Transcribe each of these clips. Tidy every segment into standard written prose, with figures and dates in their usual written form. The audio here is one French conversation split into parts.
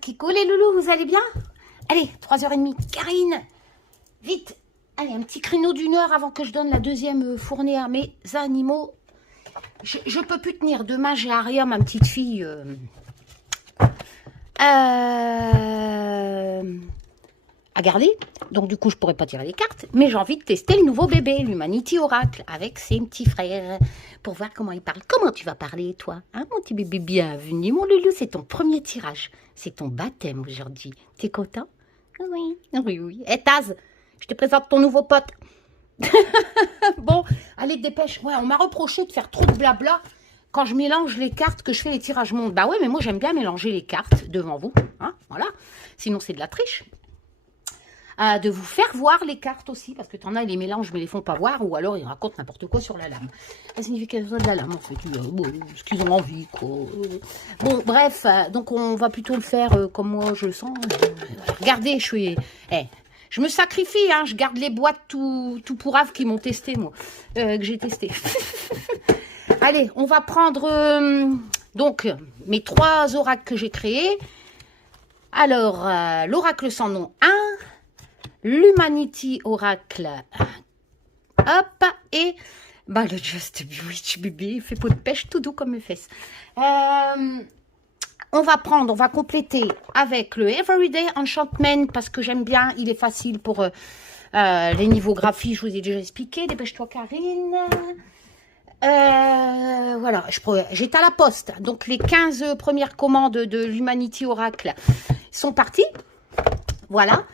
Kiko, les loulous, vous allez bien? Allez, 3h30. Karine, vite. Allez, un petit créneau d'1 heure avant que je donne la deuxième fournée à mes animaux. Je peux plus tenir. Demain, j'ai Aria, ma petite fille. À garder. Donc, du coup, je pourrais pas tirer les cartes. Mais j'ai envie de tester le nouveau bébé, l'Humanity Oracle, avec ses petits frères, pour voir comment il parle. Comment tu vas parler, toi, hein, mon petit bébé? Bienvenue, mon loulou. C'est ton premier tirage. C'est ton baptême aujourd'hui. T'es content? Oui, oui, oui. Et Taz, je te présente ton nouveau pote. Bon, allez, dépêche. Ouais, on m'a reproché de faire trop de blabla quand je mélange les cartes, que je fais les tirages mondes. Bah ouais, mais moi, j'aime bien mélanger les cartes devant vous. Hein, voilà. Sinon, c'est de la triche. De vous faire voir les cartes aussi, parce que t'en as, ils les mélangent, mais ils les font pas voir, ou alors ils racontent n'importe quoi sur la lame. La signification de la lame, en fait, ce qu'ils ont envie, quoi. Bon, bref, donc on va plutôt le faire comme moi je le sens. Regardez, je me sacrifie, hein, je garde les boîtes tout pourraves qui m'ont testé, moi, que j'ai testé. Allez, on va prendre donc mes 3 oracles que j'ai créés. Alors, l'oracle sans nom 1, l'Humanity Oracle, hop, et bah, le Just Bewitch bébé, il fait peau de pêche tout doux comme mes fesses. On va compléter avec le Everyday Enchantment, parce que j'aime bien, il est facile pour les niveaux graphiques, je vous ai déjà expliqué. Dépêche-toi, Karine. Voilà, j'étais à la poste, donc les 15 premières commandes de l'Humanity Oracle sont parties. Voilà.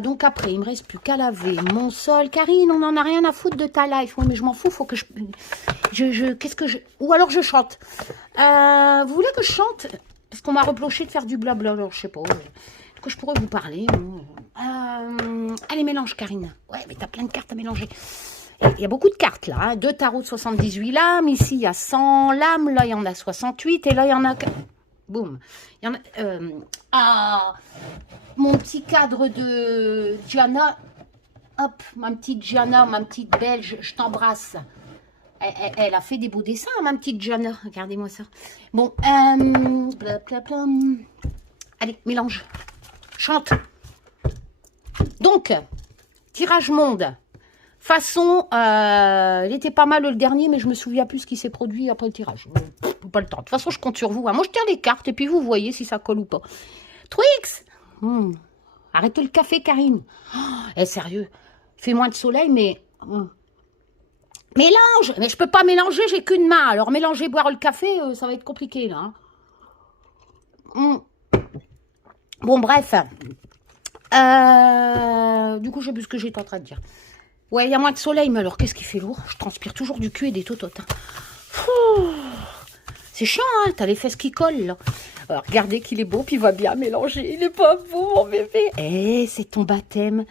Donc après, il me reste plus qu'à laver mon sol. Karine, on n'en a rien à foutre de ta life. Oui, mais je m'en fous, faut que qu'est-ce que je... Ou alors je chante. Vous voulez que je chante? Parce qu'on m'a reproché de faire du blabla, alors je sais pas. De quoi je pourrais vous parler? Allez, mélange, Karine. Ouais, mais t'as plein de cartes à mélanger. Il y a beaucoup de cartes là. Hein. 2 tarots de 78 lames. Ici, il y a 100 lames. Là, il y en a 68. Et là, il y en a... Boum. Il y en a... mon petit cadre de Gianna. Hop, ma petite Gianna, ma petite belge, je t'embrasse. Elle a fait des beaux dessins, ma petite Gianna. Regardez-moi ça. Bon, blablabla. Allez, mélange. Chante. Donc, tirage monde. Façon, il était pas mal le dernier, mais je me souviens plus ce qui s'est produit après le tirage. Pas le temps. De toute façon, je compte sur vous. Hein. Moi, je tire les cartes et puis vous voyez si ça colle ou pas. Twix, arrêtez le café, Karine. Oh, sérieux, il fait moins de soleil, mais... Mélange. Mais je peux pas mélanger, j'ai qu'une main. Alors, mélanger, boire le café, ça va être compliqué, là. Hein. Bon, bref. Du coup, je sais plus ce que j'étais en train de dire. Ouais, il y a moins de soleil, mais alors, qu'est-ce qui fait lourd? Je transpire toujours du cul et des tototes. Hein. C'est chiant, hein, t'as les fesses qui collent, là. Alors, regardez qu'il est beau, puis il va bien mélanger. Il est pas beau, mon bébé. Eh, c'est ton baptême.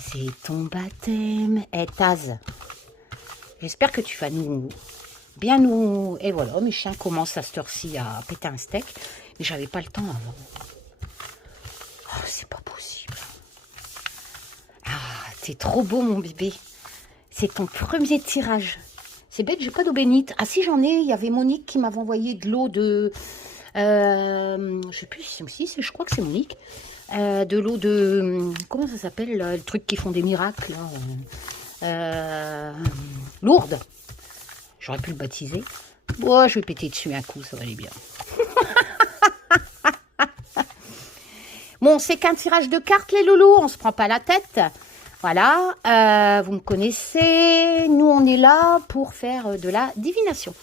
C'est ton baptême. Eh, Taz, j'espère que tu vas bien nous... Et voilà, mes chiens commencent à cette heure-ci à péter un steak. Mais j'avais pas le temps avant. Oh, c'est pas possible. Ah, t'es trop beau, mon bébé. C'est ton premier tirage. C'est bête, j'ai pas d'eau bénite. Ah si, j'en ai. Il y avait Monique qui m'avait envoyé de l'eau de... je sais plus si je crois que c'est Monique. De l'eau de... Comment ça s'appelle, le truc qui font des miracles, là. Lourdes. J'aurais pu le baptiser. Bon, je vais péter dessus un coup, ça va aller bien. Bon, c'est qu'un tirage de cartes, les loulous. On se prend pas la tête. Voilà, vous me connaissez, nous on est là pour faire de la divination.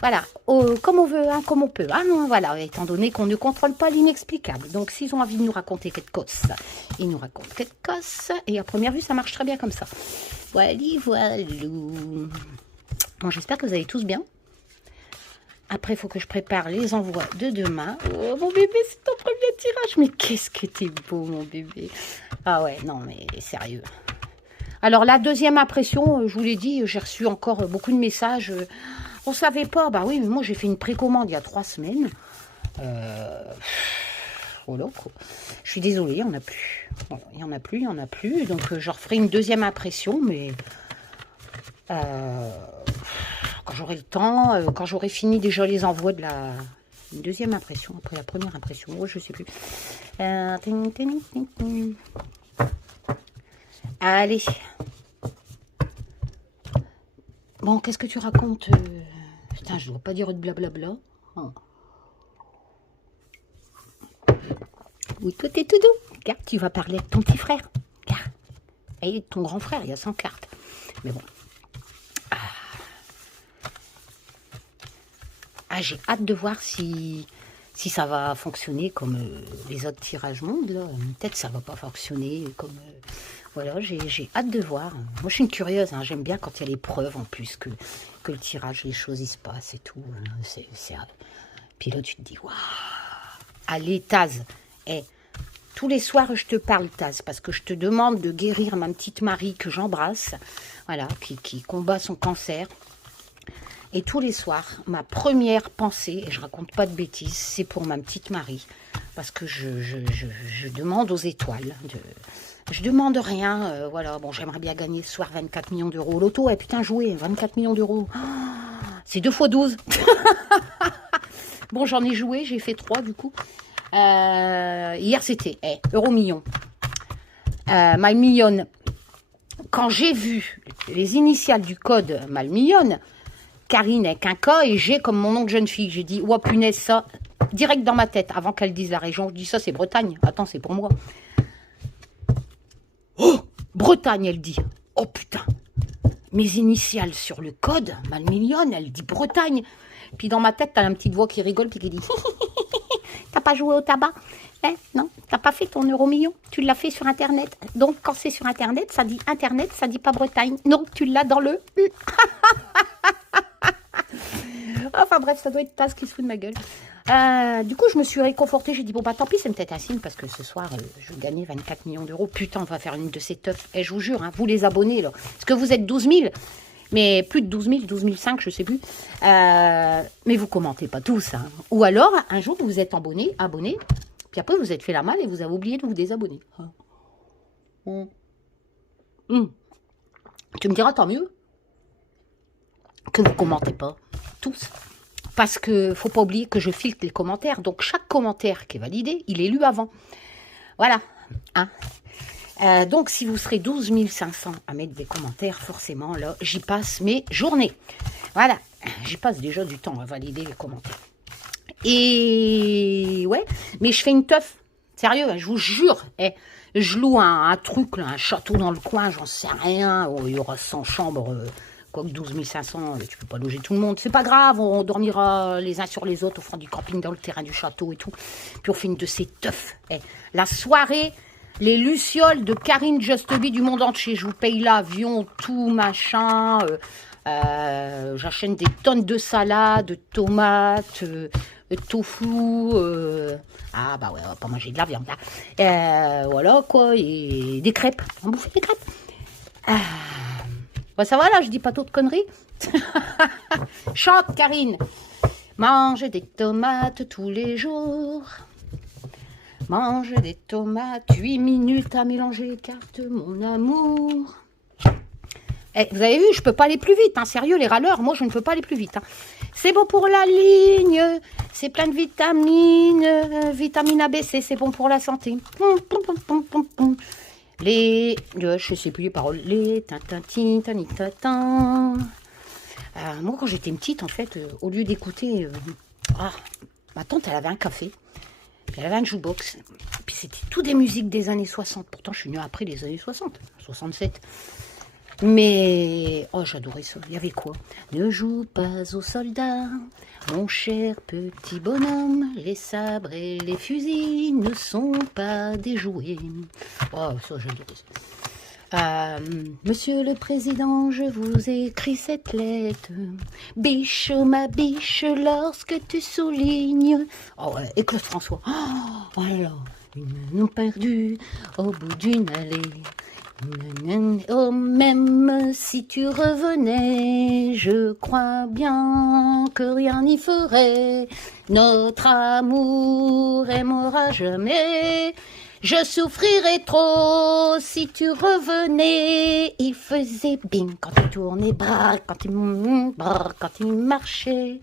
Voilà, comme on veut, hein, comme on peut. Hein, voilà, étant donné qu'on ne contrôle pas l'inexplicable. Donc s'ils ont envie de nous raconter quelque chose, ils nous racontent quelque chose. Et à première vue, ça marche très bien comme ça. Voilà, voilà. Bon, j'espère que vous allez tous bien. Après, il faut que je prépare les envois de demain. Oh, mon bébé, c'est ton premier tirage. Mais qu'est-ce que t'es beau, mon bébé. Ah ouais, non, mais sérieux. Alors, la deuxième impression, je vous l'ai dit, j'ai reçu encore beaucoup de messages. On ne savait pas. Bah oui, mais moi, j'ai fait une précommande il y a 3 semaines. Voilà, quoi. Je suis désolée, il n'y en a plus. Voilà, il n'y en a plus. Donc, je referai une deuxième impression, mais... quand j'aurai le temps, quand j'aurai fini déjà les envois de Une deuxième impression après la première impression. Oh, je sais plus. Allez. Bon, qu'est-ce que tu racontes Putain, je dois pas dire de blablabla. Oh. Oui, tout est tout doux. Regarde, tu vas parler avec ton petit frère. Regarde. Et ton grand frère, il y a 100 cartes. Mais bon. Ah, j'ai hâte de voir si ça va fonctionner comme les autres tirages monde. Peut-être ça va pas fonctionner comme... voilà, j'ai hâte de voir. Moi, je suis une curieuse. Hein, j'aime bien quand il y a les preuves en plus que le tirage, les choses, il se passent et tout. Puis là, tu te dis, waouh. Allez, Taz. Tous les soirs, je te parle, Taz, parce que je te demande de guérir ma petite Marie que j'embrasse. Voilà, qui combat son cancer. Et tous les soirs, ma première pensée, et je raconte pas de bêtises, c'est pour ma petite Marie. Parce que je demande aux étoiles. Je demande rien. Voilà, bon, j'aimerais bien gagner ce soir 24 millions d'euros. L'auto, putain, jouer, 24 millions d'euros. Oh, c'est 2 fois 12. Bon, j'en ai joué, j'ai fait 3 du coup. Hier, c'était euro million. My Million. Quand j'ai vu les initiales du code My Million, Karine avec un K et G comme mon nom de jeune fille. J'ai dit, oh punaise, ça, direct dans ma tête, avant qu'elle dise la région. Je dis, ça c'est Bretagne. Attends, c'est pour moi. Oh, Bretagne, elle dit. Oh putain, mes initiales sur le code, mal million, elle dit Bretagne. Puis dans ma tête, t'as une petite voix qui rigole puis qui dit, t'as pas joué au tabac? Non, t'as pas fait ton euro million, tu l'as fait sur Internet. Donc quand c'est sur Internet, ça dit pas Bretagne. Non, tu l'as dans le... Enfin bref, ça doit être Taz qui se fout de ma gueule. Du coup, je me suis réconfortée. J'ai dit, bon, bah tant pis, c'est peut-être un signe parce que ce soir, je vais gagner 24 millions d'euros. Putain, on va faire une de ces teufs. Et je vous jure, hein, vous les abonnés, là. Parce que vous êtes 12 000, mais plus de 12 000, 12 500, je sais plus. Mais vous commentez pas tous. Hein. Ou alors, un jour, vous êtes abonné, puis après, vous êtes fait la malle et vous avez oublié de vous désabonner. Tu me diras, tant mieux que vous commentez pas tous. Parce que faut pas oublier que je filtre les commentaires. Donc, chaque commentaire qui est validé, il est lu avant. Voilà. Hein. Donc, si vous serez 12 500 à mettre des commentaires, forcément, là, j'y passe mes journées. Voilà. J'y passe déjà du temps à valider les commentaires. Et ouais, mais je fais une teuf. Sérieux, je vous jure. Je loue un truc, là, un château dans le coin, j'en sais rien. Oh, il y aura 100 chambres. Quoique 12 500, tu peux pas loger tout le monde. C'est pas grave, on dormira les uns sur les autres au fond du camping dans le terrain du château et tout. Puis on fait une de ces teufs. La soirée, les lucioles de Karine Just Be du monde entier. Je vous paye l'avion, tout machin. J'achète des tonnes de salade, de tomates, tofu. Ah bah ouais, on va pas manger de la viande. Voilà quoi, et des crêpes. On bouffe des crêpes. Bah ça va là, je dis pas trop de conneries. Chante Karine. Mange des tomates tous les jours. Mange des tomates, 8 minutes à mélanger les cartes, mon amour. Vous avez vu, je peux pas aller plus vite, hein. Sérieux, les râleurs, moi je ne peux pas aller plus vite. Hein. C'est bon pour la ligne, c'est plein de vitamines, vitamine ABC, c'est bon pour la santé. Je sais plus les paroles. Les moi, quand j'étais petite, en fait, au lieu d'écouter... ma tante, elle avait un café. Puis elle avait un jukebox. Puis c'était tout des musiques des années 60. Pourtant, je suis née après les années 60. 67. Mais... oh, j'adorais ça. Il y avait quoi? Ne joue pas aux soldats, mon cher petit bonhomme. Les sabres et les fusils ne sont pas des jouets. Oh, ça, j'adorais ça. Monsieur le Président, je vous écris cette lettre. Biche, ma biche, lorsque tu soulignes... oh, et Claude François. Oh là là, nous perdus au bout d'une allée. Oh, même si tu revenais, je crois bien que rien n'y ferait. Notre amour aimera jamais. Je souffrirais trop si tu revenais. Il faisait bing quand tu tournais, bras quand tu marchais.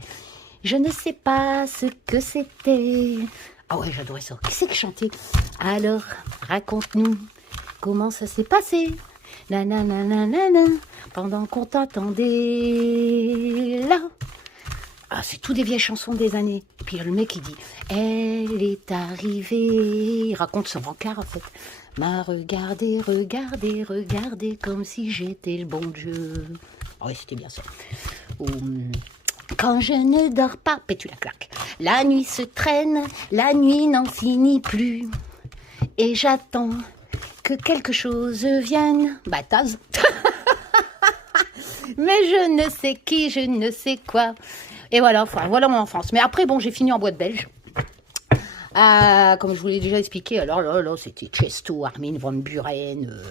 Je ne sais pas ce que c'était. Ah ouais, j'adorais ça. Qui c'est qui chantait? Alors, raconte-nous comment ça s'est passé. Nanana, pendant qu'on t'attendait là. Ah, c'est tout des vieilles chansons des années. Et puis le mec, il dit, elle est arrivée. Il raconte son rencard, en fait. M'a regardé, regardé, regardé, comme si j'étais le bon Dieu. Ah oui, c'était bien ça. Quand je ne dors pas, tu la claque. La nuit se traîne, la nuit n'en finit plus. Et j'attends que quelque chose vienne. Bah, Taz. Mais je ne sais qui, je ne sais quoi. Et voilà, enfin, voilà mon enfance. Mais après, bon, j'ai fini en boîte belge. Comme je vous l'ai déjà expliqué, alors là, c'était Chesto, Armin van Buren,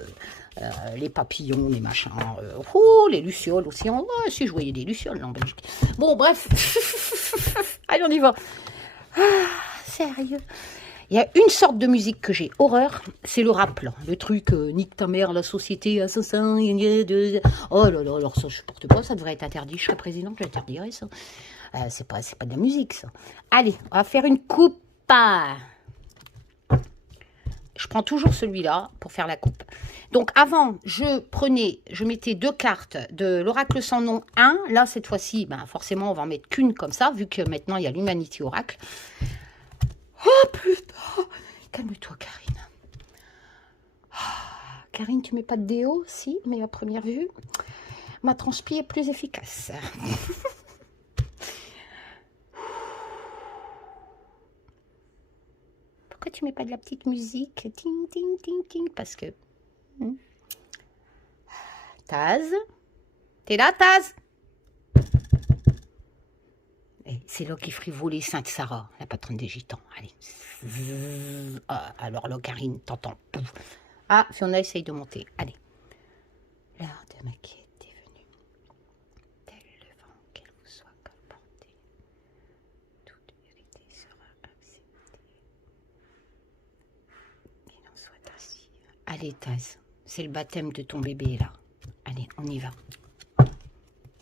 les papillons, les machins, les lucioles aussi. Ouais, si je voyais des lucioles là, en Belgique. Bon, bref. Allez, on y va. Sérieux. Il y a une sorte de musique que j'ai horreur, c'est le rap, là. Le truc, nique ta mère, la société, assassin, oh là là, alors ça, je supporte pas, ça devrait être interdit. Je serais présidente, j'interdirais ça. C'est pas de la musique, ça. Allez, on va faire une coupe. Je prends toujours celui-là pour faire la coupe. Donc, avant, je mettais 2 cartes de l'oracle sans nom 1. Là, cette fois-ci, ben, forcément, on va en mettre qu'une comme ça, vu que maintenant, il y a l'Humanity Oracle. Oh putain! Calme-toi, Karine. Karine, tu mets pas de déo? Si, mais à première vue, ma transpi est plus efficace. Pourquoi tu mets pas de la petite musique? Ting, ting, ting, ting. Parce que... Taz? T'es là, Taz? C'est là qui frivolait Sainte Sarah, la patronne des gitans. Allez. Alors là, Karine, t'entends. Ah, Fiona essaye de monter. Allez. L'heure de ma quête est venue. Tel le vent qu'elle vous soit colportée. Toute vérité sera acceptée. Qu'il en soit ainsi. Allez, Taz. C'est le baptême de ton bébé, là. Allez, on y va.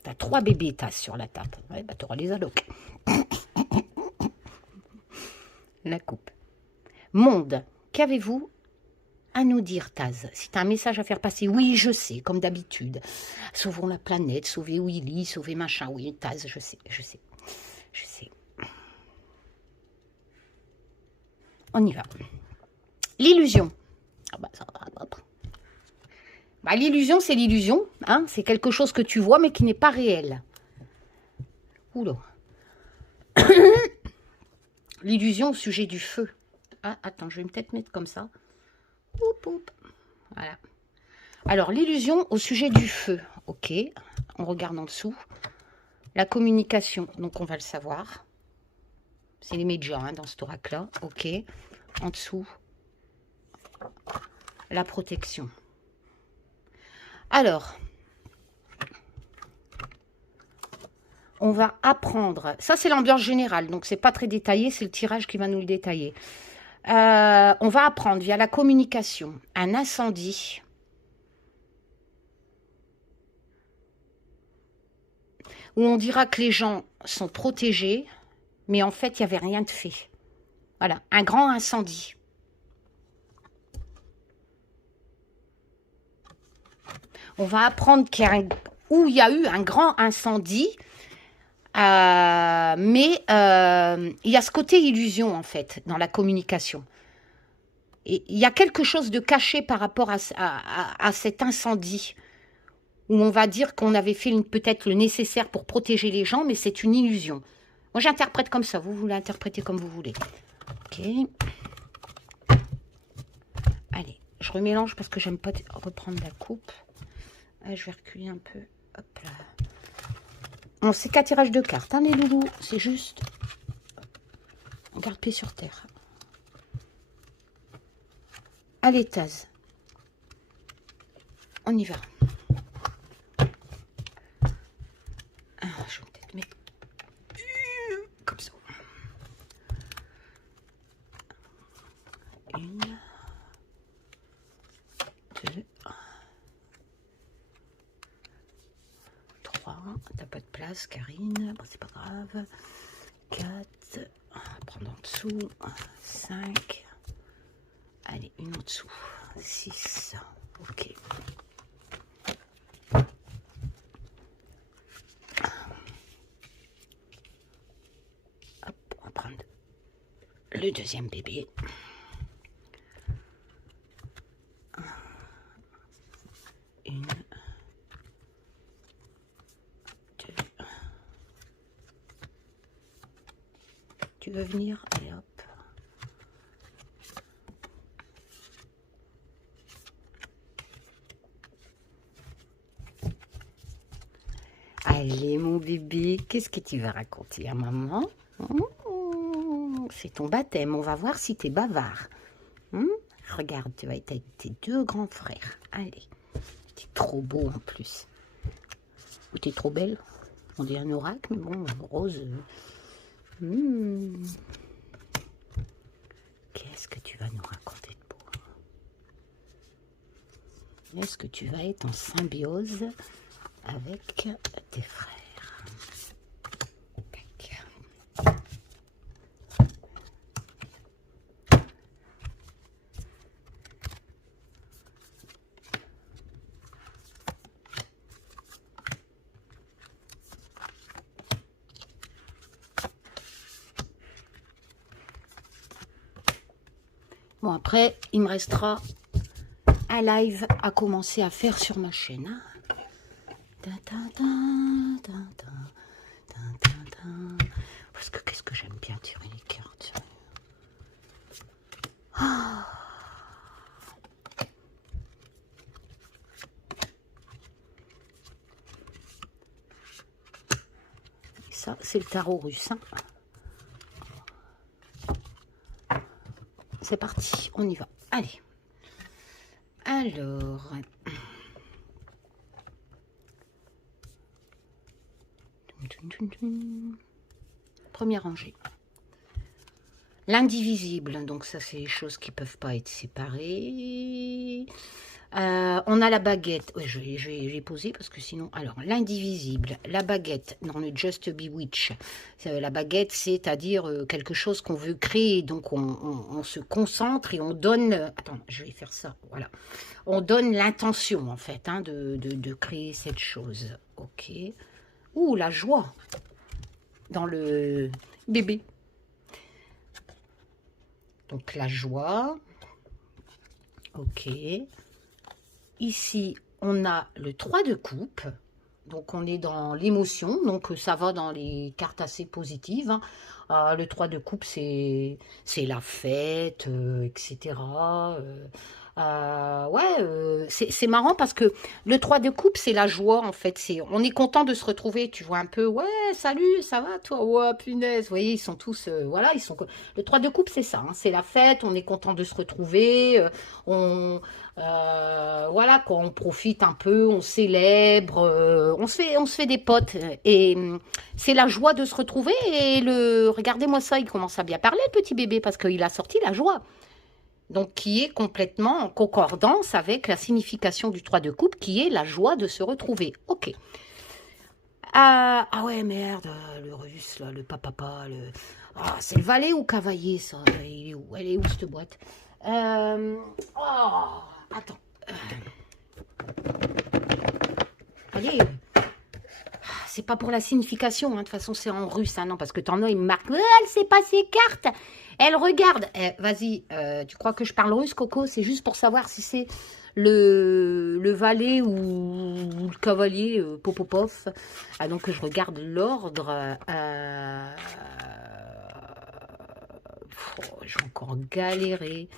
T'as 3 bébés, Taz, sur la table. Ouais, bah, t'auras les allocs. La coupe. Monde, qu'avez-vous à nous dire, Taz? Si tu as un message à faire passer, oui, je sais, comme d'habitude. Sauvons la planète, sauver Willy, sauver machin. Oui, Taz, je sais. On y va. L'illusion. L'illusion, c'est l'illusion. Hein, c'est quelque chose que tu vois, mais qui n'est pas réel. Oula. L'illusion au sujet du feu. Ah, attends, je vais peut-être mettre comme ça. Voilà. Alors, l'illusion au sujet du feu. Ok, on regarde en dessous. La communication, donc on va le savoir. C'est les médias hein, dans cet oracle-là. Ok, en dessous. La protection. Alors, on va apprendre. Ça, c'est l'ambiance générale, donc c'est pas très détaillé. C'est le tirage qui va nous le détailler. On va apprendre via la communication un incendie. Où on dira que les gens sont protégés, mais en fait, il n'y avait rien de fait. Voilà, un grand incendie. On va apprendre où il y a eu un grand incendie, mais il y a ce côté illusion, en fait, dans la communication. Et il y a quelque chose de caché par rapport à cet incendie, où on va dire qu'on avait fait peut-être le nécessaire pour protéger les gens, mais c'est une illusion. Moi, j'interprète comme ça. Vous l'interprétez comme vous voulez. Ok. Allez, je remélange parce que j'aime pas reprendre la coupe. Je vais reculer un peu. Hop là. Bon, c'est 4 tirages de cartes, hein, les loulous. C'est juste... On garde pied sur terre. Allez, Taz. On y va. Je vais peut-être mettre... Comme ça. 1, 2... 3, t'as pas de place, Karine. Bon, c'est pas grave. 4. On va prendre en dessous. 5. Allez, une en dessous. 6. Ok. Hop, on va prendre le deuxième bébé. Une. 2. Tu veux venir? Allez, hop. Allez, mon bébé, qu'est-ce que tu vas raconter à maman? C'est ton baptême, on va voir si tu es bavard. Regarde, tu vas être avec tes 2 grands frères. Allez, t'es trop beau en plus. Ou t'es trop belle? On dit un oracle, mais bon, Rose... Qu'est-ce que tu vas nous raconter de beau? Est-ce que tu vas être en symbiose avec tes frères? Tac. Bon, après, il me restera un live à commencer à faire sur ma chaîne. Hein. Parce que qu'est-ce que j'aime bien tirer les cartes. Ça, c'est le tarot russe. Hein. C'est parti, on y va. Allez. Alors... Première rangée. L'indivisible, donc ça c'est les choses qui ne peuvent pas être séparées. On a la baguette, ouais, je l'ai posé parce que sinon... Alors, l'indivisible, la baguette, dans le Just Bewitch, la baguette, c'est-à-dire quelque chose qu'on veut créer, donc on se concentre et on donne... Attends, je vais faire ça, voilà. On donne l'intention, en fait, hein, de créer cette chose. Ok. Ouh, la joie dans le bébé. Donc, la joie. Ok. Ici, on a le 3 de coupe. Donc, on est dans l'émotion. Donc, ça va dans les cartes assez positives. Hein. Le 3 de coupe, c'est la fête, etc. C'est marrant parce que le 3 de coupe, c'est la joie, en fait. On est content de se retrouver, tu vois, un peu. Ouais, salut, ça va, toi? Ouais, punaise. Vous voyez, ils sont tous... voilà, ils sont... Le 3 de coupe, c'est ça. Hein, c'est la fête, on est content de se retrouver. Voilà, quoi, on profite un peu, on célèbre, on se fait des potes. Et c'est la joie de se retrouver. Et regardez-moi ça, il commence à bien parler, le petit bébé, parce qu'il a sorti la joie. Donc, qui est complètement en concordance avec la signification du 3 de coupe, qui est la joie de se retrouver. Ok. Ah ouais, merde, le russe, là, le papa, Ah, c'est le valet ou cavalier, ça? Il est où? Elle est où, cette boîte? Oh, attends. Allez. C'est pas pour la signification, hein. De toute façon, c'est en russe, hein, non, parce que t'en as, il me marque, elle sait pas ses cartes, elle regarde. Vas-y, tu crois que je parle russe, Coco? C'est juste pour savoir si c'est le valet ou le cavalier, Popopov. Ah, donc, je regarde l'ordre. Je vais encore galérer.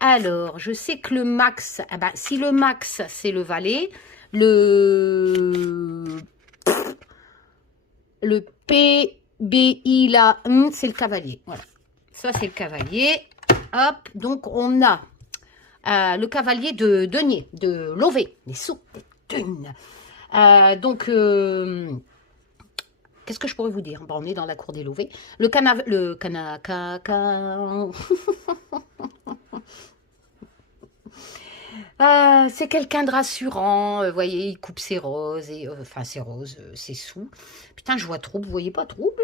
Alors, je sais que le max, si le max, c'est le valet, le PBI, là, c'est le cavalier. Voilà. Ça, c'est le cavalier. Hop, donc on a le cavalier de denier, de lové, des sous, des thunes. Donc, qu'est-ce que je pourrais vous dire? Bon, on est dans la cour des lovés. C'est quelqu'un de rassurant, vous voyez, il coupe ses roses, et, enfin ses roses, ses sous. Putain, je vois trouble, vous voyez pas trouble?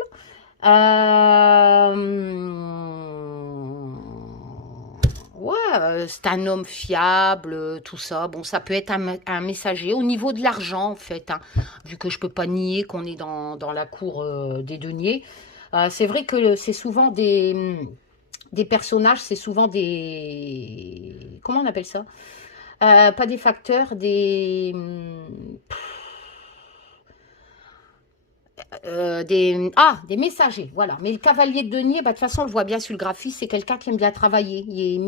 Ouais, c'est un homme fiable, tout ça. Bon, ça peut être un messager. Au niveau de l'argent, en fait, hein, vu que je peux pas nier qu'on est dans la cour des deniers, c'est vrai que c'est souvent des personnages, c'est souvent des... Comment on appelle ça? Pas des facteurs, des messagers, voilà. Mais le cavalier de denier, bah, de toute façon, on le voit bien sur le graphisme, c'est quelqu'un qui aime bien travailler. Il est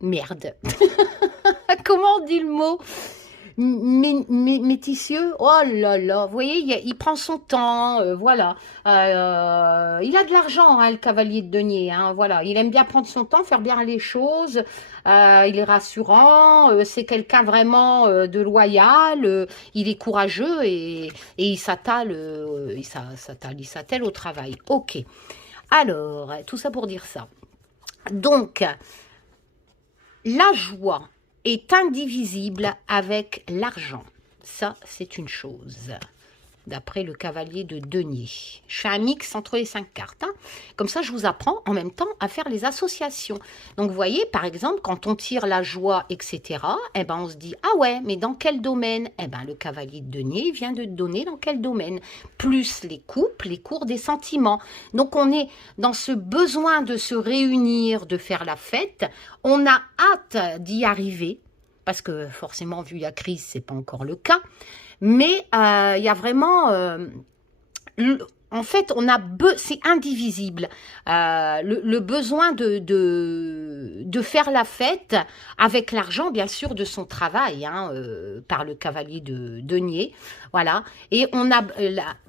merde. Comment on dit le mot? Métitieux, oh là là, vous voyez, il prend son temps, voilà. Il a de l'argent, hein, le cavalier de denier, hein, voilà. Il aime bien prendre son temps, faire bien les choses. Il est rassurant, c'est quelqu'un vraiment de loyal. Il est courageux et il s'attelle, il s'attelle au travail. Ok. Alors, tout ça pour dire ça. Donc, la joie est indivisible avec l'argent. Ça, c'est une chose, d'après le cavalier de denier. Je fais un mix entre les 5 cartes. Hein. Comme ça, je vous apprends en même temps à faire les associations. Donc, vous voyez, par exemple, quand on tire la joie, etc., eh ben, on se dit, ah ouais, mais dans quel domaine? Eh ben, le cavalier de denier vient de donner dans quel domaine? Plus les couples, les cours des sentiments. Donc, on est dans ce besoin de se réunir, de faire la fête. On a hâte d'y arriver, parce que forcément, vu la crise, ce n'est pas encore le cas. Mais il y a vraiment... en fait, c'est indivisible. Le besoin de faire la fête avec l'argent, bien sûr, de son travail, hein, par le cavalier de denier. Voilà. Et on a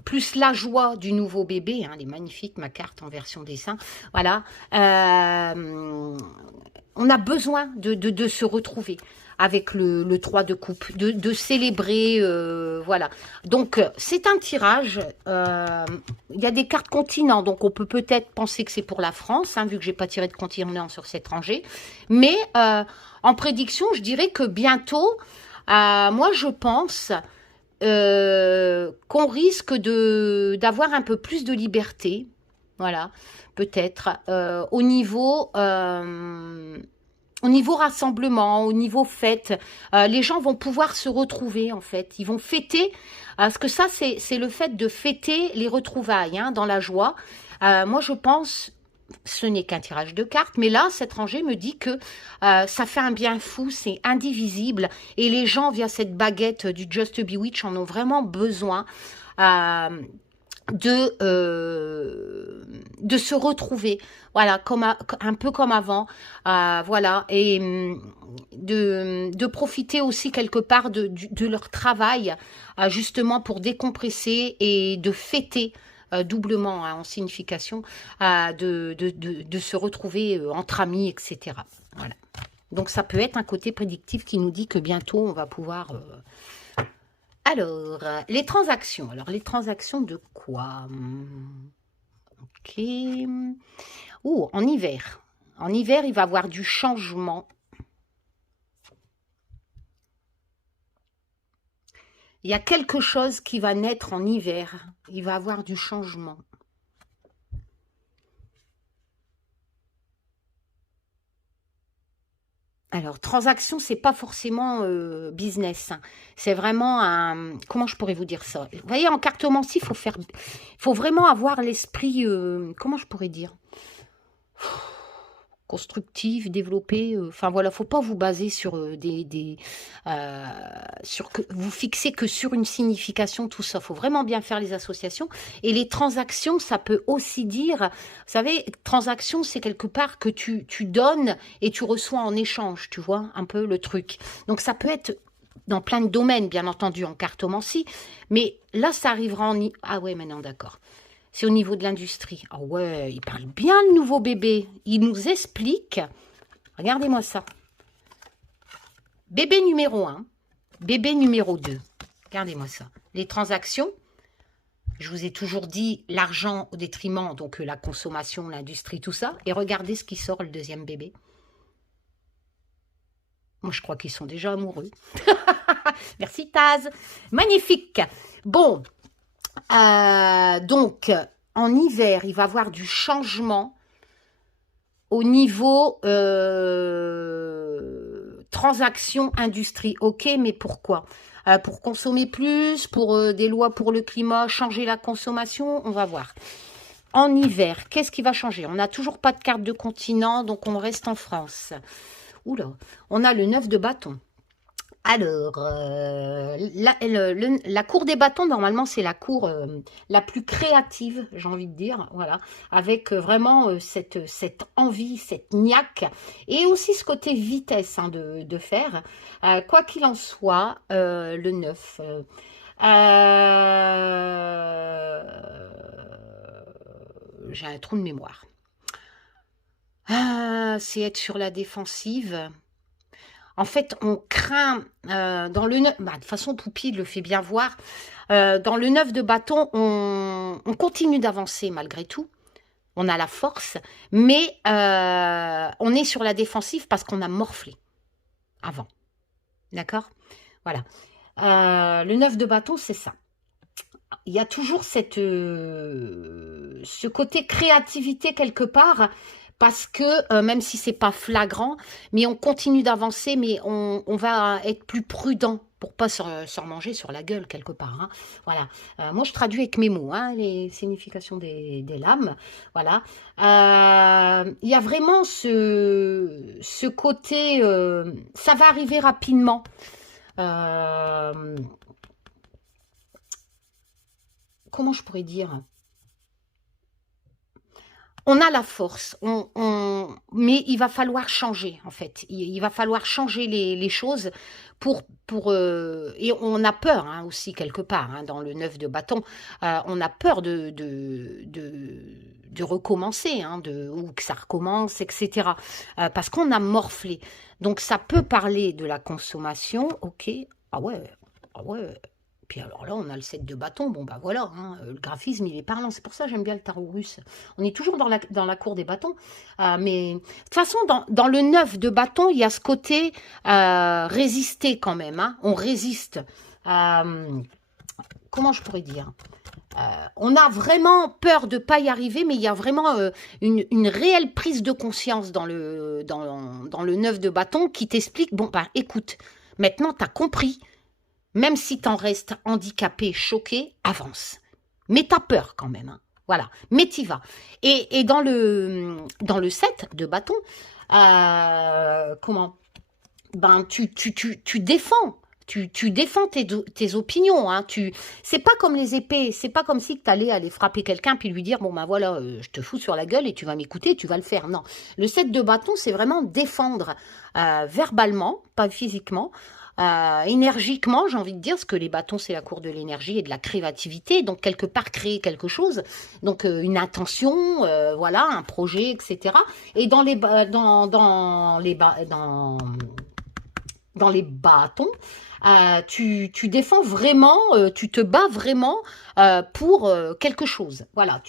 plus la joie du nouveau bébé. Hein, elle est magnifique, ma carte en version dessin. Voilà. On a besoin de se retrouver avec le 3 de coupe, de célébrer, voilà. Donc, c'est un tirage, il y a des cartes continents, donc on peut peut-être penser que c'est pour la France, hein, vu que je n'ai pas tiré de continent sur cette rangée, mais en prédiction, je dirais que bientôt, moi je pense qu'on risque d'avoir un peu plus de liberté, voilà, peut-être, au niveau rassemblement, au niveau fête, les gens vont pouvoir se retrouver en fait. Ils vont fêter, parce que ça c'est le fait de fêter les retrouvailles hein, dans la joie. Moi je pense, ce n'est qu'un tirage de cartes, mais là cette rangée me dit que ça fait un bien fou, c'est indivisible et les gens via cette baguette du Just Bewitch en ont vraiment besoin. De se retrouver, voilà, un peu comme avant, voilà, et de profiter aussi quelque part de leur travail, justement pour décompresser et de fêter doublement hein, en signification, de se retrouver entre amis, etc. Voilà. Donc ça peut être un côté prédictif qui nous dit que bientôt on va pouvoir... Alors, les transactions. Alors, les transactions de quoi? Ok. En hiver. En hiver, il va y avoir du changement. Il y a quelque chose qui va naître en hiver. Il va y avoir du changement. Alors, transaction, c'est pas forcément business. Hein. C'est vraiment un... Comment je pourrais vous dire ça? Vous voyez, en cartomancie, faut vraiment avoir l'esprit... comment je pourrais dire? Constructif, développé. Enfin, voilà, faut pas vous baser sur vous fixer que sur une signification, tout ça. Faut vraiment bien faire les associations. Et les transactions, ça peut aussi dire... Vous savez, transaction, c'est quelque part que tu donnes et tu reçois en échange, tu vois, un peu le truc. Donc, ça peut être dans plein de domaines, bien entendu, en cartomancie. Mais là, ça arrivera en... Ah ouais, maintenant, d'accord. C'est au niveau de l'industrie. Ah ouais, il parle bien le nouveau bébé. Il nous explique. Regardez-moi ça. Bébé numéro 1, bébé numéro 2. Regardez-moi ça. Les transactions, je vous ai toujours dit l'argent au détriment, donc la consommation, l'industrie, tout ça. Et regardez ce qui sort, le deuxième bébé. Moi, je crois qu'ils sont déjà amoureux. Merci, Taz. Magnifique. Bon, donc, en hiver, il va y avoir du changement au niveau transaction industrie. Ok, mais pourquoi? Pour consommer plus, pour des lois pour le climat, changer la consommation, on va voir. En hiver, qu'est-ce qui va changer? On n'a toujours pas de carte de continent, donc on reste en France. Oula, on a le 9 de bâton. Alors, la cour des bâtons, normalement, c'est la cour la plus créative, j'ai envie de dire, voilà, avec vraiment cette envie, cette niaque, et aussi ce côté vitesse hein, de faire. Quoi qu'il en soit, le 9, j'ai un trou de mémoire. C'est être sur la défensive. En fait, on craint dans le 9, de toute façon, Poupie le fait bien voir, dans le 9 de bâton, on continue d'avancer malgré tout. On a la force, mais on est sur la défensive parce qu'on a morflé avant. D'accord? Voilà. Le 9 de bâton, c'est ça. Il y a toujours ce côté créativité quelque part, parce que même si c'est pas flagrant, mais on continue d'avancer, mais on va être plus prudent pour pas se remanger sur la gueule quelque part. Hein. Voilà. Moi, je traduis avec mes mots, hein, les significations des lames. Voilà. Il y a vraiment ce côté, ça va arriver rapidement. Comment je pourrais dire? On a la force, mais il va falloir changer, en fait. Il va falloir changer les choses et on a peur hein, aussi, quelque part, hein, dans le 9 de bâton. On a peur de recommencer, hein, ou que ça recommence, etc. Parce qu'on a morflé. Donc, ça peut parler de la consommation, ok. Ah ouais, ah ouais. Puis alors là, on a le 7 de bâton. Bon, bah voilà, hein, le graphisme, il est parlant. C'est pour ça que j'aime bien le tarot russe. On est toujours dans la cour des bâtons. Mais de toute façon, dans le 9 de bâton, il y a ce côté résister quand même. Hein. On résiste. Comment je pourrais dire on a vraiment peur de ne pas y arriver, mais il y a vraiment une réelle prise de conscience dans le 9 de bâton qui t'explique, bon, bah écoute, maintenant, tu as compris. Même si t'en restes handicapé, choqué, avance. Mais t'as peur quand même. Hein. Voilà. Mais t'y vas. Et dans le 7 de bâton, comment? Ben, tu défends. Tu défends tes opinions. Hein. C'est pas comme les épées. C'est pas comme si tu allais aller frapper quelqu'un puis lui dire, bon ben voilà, je te fous sur la gueule et tu vas m'écouter, tu vas le faire. Non. Le 7 de bâton, c'est vraiment défendre verbalement, pas physiquement. Énergiquement, j'ai envie de dire, parce que les bâtons, c'est la cour de l'énergie et de la créativité, donc quelque part créer quelque chose, donc une intention, voilà, un projet, etc. Et dans les bâtons, tu défends vraiment, tu te bats vraiment pour quelque chose. Voilà,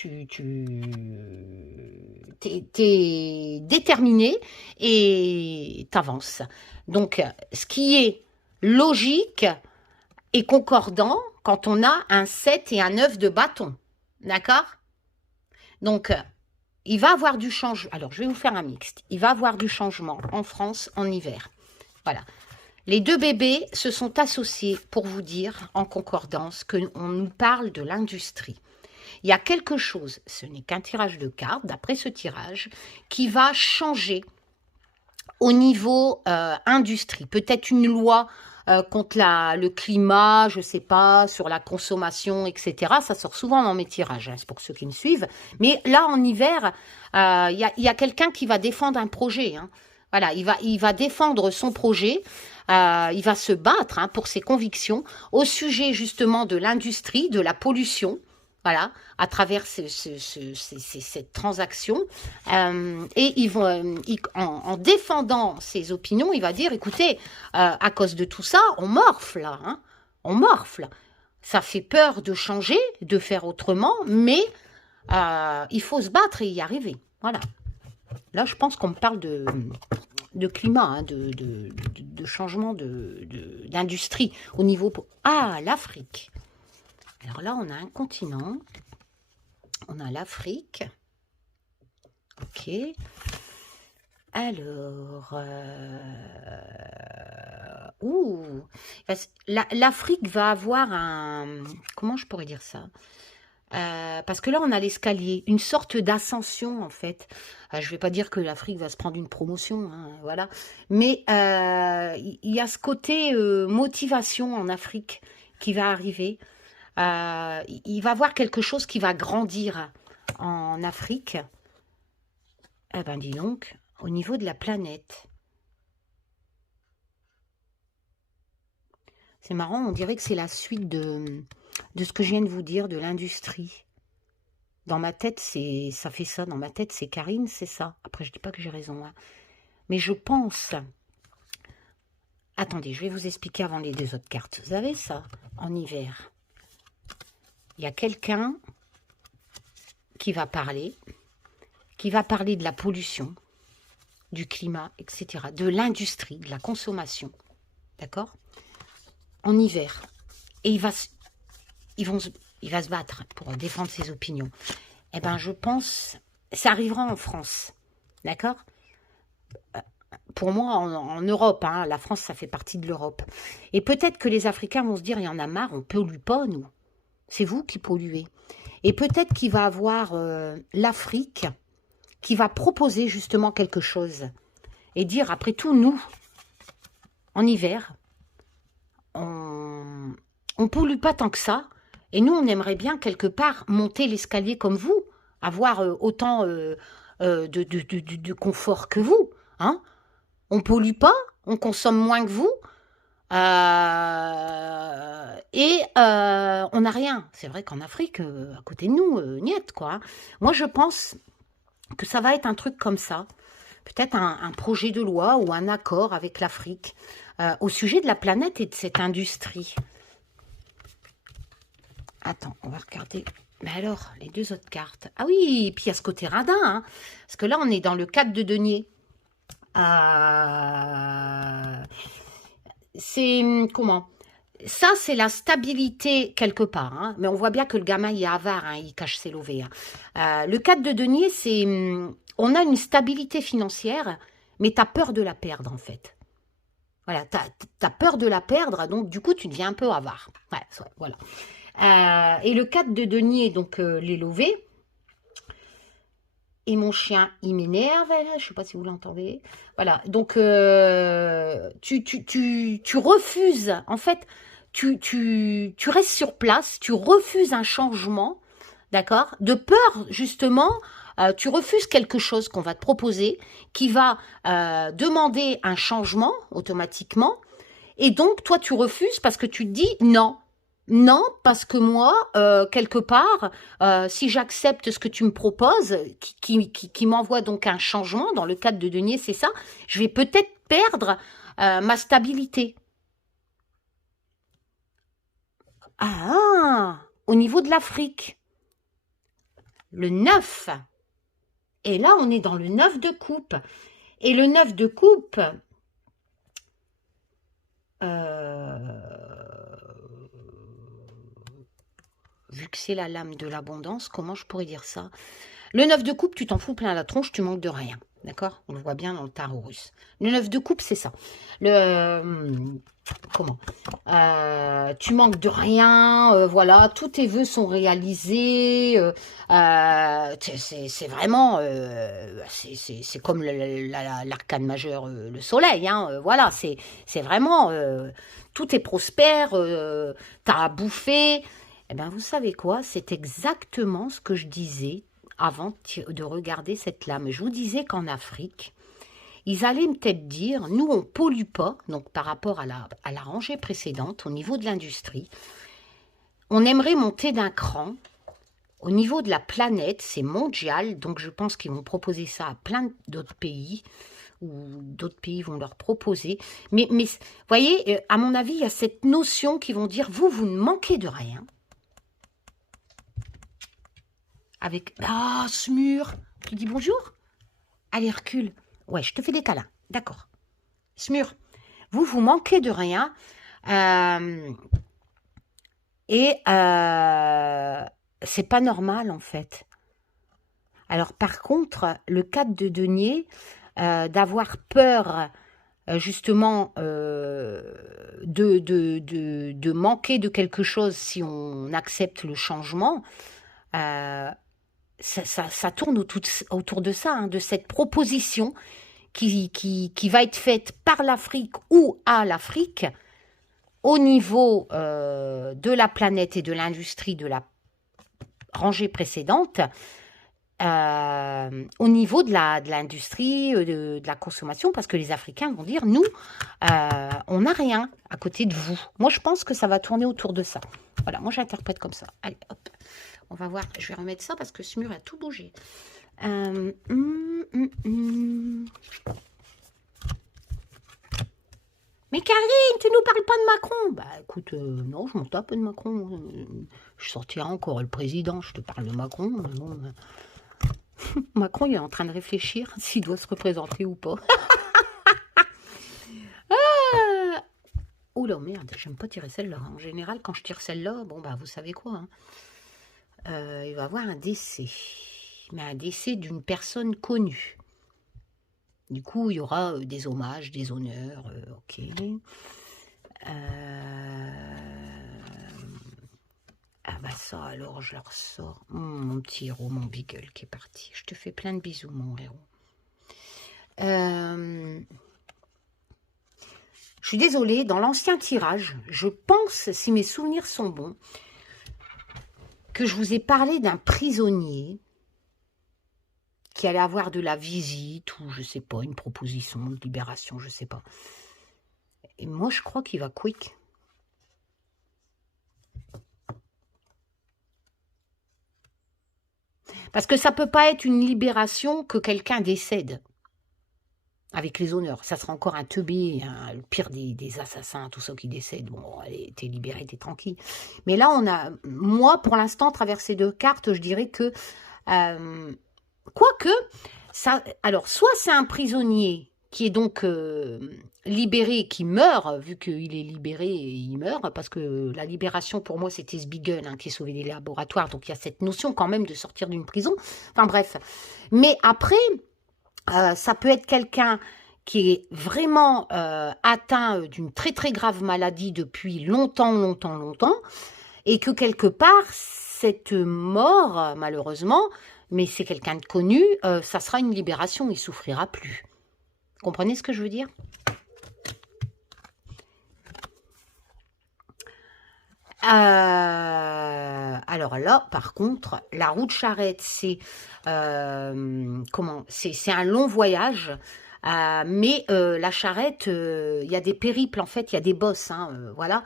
t'es déterminé et t'avances. Donc, ce qui est logique et concordant quand on a un 7 et un 9 de bâton. D'accord? Donc, il va avoir du changement. Alors, je vais vous faire un mixte. Il va avoir du changement en France en hiver. Voilà. Les deux bébés se sont associés pour vous dire, en concordance, qu'on nous parle de l'industrie. Il y a quelque chose, ce n'est qu'un tirage de cartes, d'après ce tirage, qui va changer au niveau industrie. Peut-être une loi contre le climat, je ne sais pas, sur la consommation, etc. Ça sort souvent dans mes tirages, hein, c'est pour ceux qui me suivent. Mais là, en hiver, il y a quelqu'un qui va défendre un projet. Hein. Voilà, il va défendre son projet, il va se battre hein, pour ses convictions au sujet justement de l'industrie, de la pollution. Voilà, à travers cette transaction. Et en défendant ses opinions, il va dire, écoutez, à cause de tout ça, on morfle, hein, on morfle. Ça fait peur de changer, de faire autrement, mais il faut se battre et y arriver. Voilà. Là, je pense qu'on me parle de climat, hein, de changement d'industrie au niveau... Ah, l'Afrique. Alors là, on a un continent. On a l'Afrique. Ok. Alors... ouh, l'Afrique va avoir un... Comment je pourrais dire ça? Parce que là, on a l'escalier, une sorte d'ascension, en fait. Je ne vais pas dire que l'Afrique va se prendre une promotion, hein, voilà. Mais il y a ce côté motivation en Afrique qui va arriver. Il va y avoir quelque chose qui va grandir en Afrique. Eh ben, dis donc, au niveau de la planète. C'est marrant, on dirait que c'est la suite de ce que je viens de vous dire, de l'industrie. Dans ma tête, ça fait ça. Dans ma tête, c'est Karine, c'est ça. Après, je dis pas que j'ai raison. Hein. Mais je pense... Attendez, je vais vous expliquer avant les deux autres cartes. Vous avez ça, en hiver. Il y a quelqu'un qui va parler de la pollution, du climat, etc., de l'industrie, de la consommation. D'accord? En hiver. Et il va se battre pour défendre ses opinions. Eh bien, je pense... Ça arrivera en France. D'accord? Pour moi, en Europe, hein, la France, ça fait partie de l'Europe. Et peut-être que les Africains vont se dire, il y en a marre, on ne pollue pas, nous. C'est vous qui polluez. Et peut-être qu'il va avoir l'Afrique qui va proposer justement quelque chose. Et dire, après tout, nous, en hiver, on ne pollue pas tant que ça. Et nous, on aimerait bien, quelque part, monter l'escalier comme vous, avoir autant de confort que vous. Hein? On ne pollue pas, on consomme moins que vous, et on n'a rien. C'est vrai qu'en Afrique, à côté de nous, niet, quoi. Hein. Moi, je pense que ça va être un truc comme ça. Peut-être un projet de loi ou un accord avec l'Afrique au sujet de la planète et de cette industrie. Attends, on va regarder. Mais alors, les deux autres cartes. Ah oui, et puis il y a ce côté radin. Hein, parce que là, on est dans le 4 de denier. C'est comment? Ça, c'est la stabilité quelque part. Hein, mais on voit bien que le gamin, il est avare. Hein, il cache ses lovés. Hein. Le 4 de denier, c'est... On a une stabilité financière, mais tu as peur de la perdre, en fait. Voilà, tu as peur de la perdre, donc du coup, tu deviens un peu avare. Ouais, voilà. Et le 4 de denier, donc les lovés. Et mon chien, il m'énerve. Je ne sais pas si vous l'entendez. Voilà, donc tu refuses. En fait, tu restes sur place. Tu refuses un changement, d'accord? De peur, justement, tu refuses quelque chose qu'on va te proposer qui va demander un changement automatiquement. Et donc, toi, tu refuses parce que tu te dis non. Non, parce que moi, quelque part, si j'accepte ce que tu me proposes, qui m'envoie donc un changement, dans le cadre de denier, c'est ça, je vais peut-être perdre ma stabilité. Ah, au niveau de l'Afrique, le 9. Et là, on est dans le 9 de coupe. Et le 9 de coupe... vu que c'est la lame de l'abondance, comment je pourrais dire ça? Le 9 de coupe, tu t'en fous plein la tronche, tu manques de rien. D'accord? On le voit bien dans le tarot russe. Le 9 de coupe, c'est ça. Comment? Tu manques de rien, voilà, tous tes vœux sont réalisés. C'est vraiment... c'est comme l'arcane majeur, le soleil. Hein, voilà, c'est vraiment... tout est prospère, t'as à bouffer... Eh bien, vous savez quoi? C'est exactement ce que je disais avant de regarder cette lame. Je vous disais qu'en Afrique, ils allaient peut-être dire, nous, on ne pollue pas, donc par rapport à la rangée précédente, au niveau de l'industrie, on aimerait monter d'un cran. Au niveau de la planète, c'est mondial, donc je pense qu'ils vont proposer ça à plein d'autres pays, ou d'autres pays vont leur proposer. Mais vous voyez, à mon avis, il y a cette notion qu'ils vont dire, vous ne manquez de rien. Avec... Ah, ce mur. Tu dis bonjour? Allez, recule. Ouais, je te fais des câlins. D'accord. Smur, vous manquez de rien. Et c'est pas normal, en fait. Alors, par contre, le 4 de denier, d'avoir peur, justement, de manquer de quelque chose si on accepte le changement, ça tourne autour de ça, hein, de cette proposition qui va être faite par l'Afrique ou à l'Afrique au niveau de la planète et de l'industrie de la rangée précédente, au niveau de l'industrie, de la consommation, parce que les Africains vont dire, nous, on n'a rien à côté de vous. Moi, je pense que ça va tourner autour de ça. Voilà, moi, j'interprète comme ça. Allez, hop, on va voir. Je vais remettre ça parce que ce mur a tout bougé. Mais Karine, tu nous parles pas de Macron? Bah écoute, non, je m'en tape de Macron. Je sortirai encore le président, je te parle de Macron. Non, Macron, il est en train de réfléchir s'il doit se représenter ou pas. Ah, oula, merde, j'aime pas tirer celle-là. En général, quand je tire celle-là, bon, bah vous savez quoi. Hein. Il va y avoir un décès. Mais un décès d'une personne connue. Du coup, il y aura des hommages, des honneurs, ok. Ah bah ça, alors, je leur sors. Mon petit héros, mon beagle qui est parti. Je te fais plein de bisous, mon héros. Je suis désolée, dans l'ancien tirage, je pense, si mes souvenirs sont bons, que je vous ai parlé d'un prisonnier qui allait avoir de la visite ou je sais pas, une proposition de libération, je sais pas. Et moi, je crois qu'il va quick. Parce que ça peut pas être une libération que quelqu'un décède avec les honneurs. Ça sera encore un teubé, le pire des assassins, tout ça qui décèdent. Bon, allez, t'es libéré, t'es tranquille. Mais là, on a, moi, pour l'instant, à travers ces deux cartes, je dirais que quoique, ça, alors, soit c'est un prisonnier qui est donc libéré, qui meurt, vu qu'il est libéré et il meurt, parce que la libération, pour moi, c'était Spiegel qui est sauvé des laboratoires, donc il y a cette notion quand même de sortir d'une prison. Enfin bref. Mais après, ça peut être quelqu'un qui est vraiment atteint d'une très très grave maladie depuis longtemps, et que quelque part, cette mort, malheureusement, mais c'est quelqu'un de connu, ça sera une libération, il ne souffrira plus. Comprenez ce que je veux dire? Alors là, par contre, la roue de charrette, c'est comment? C'est un long voyage. Mais la charrette, il y a des périples, en fait, il y a des bosses, hein, voilà.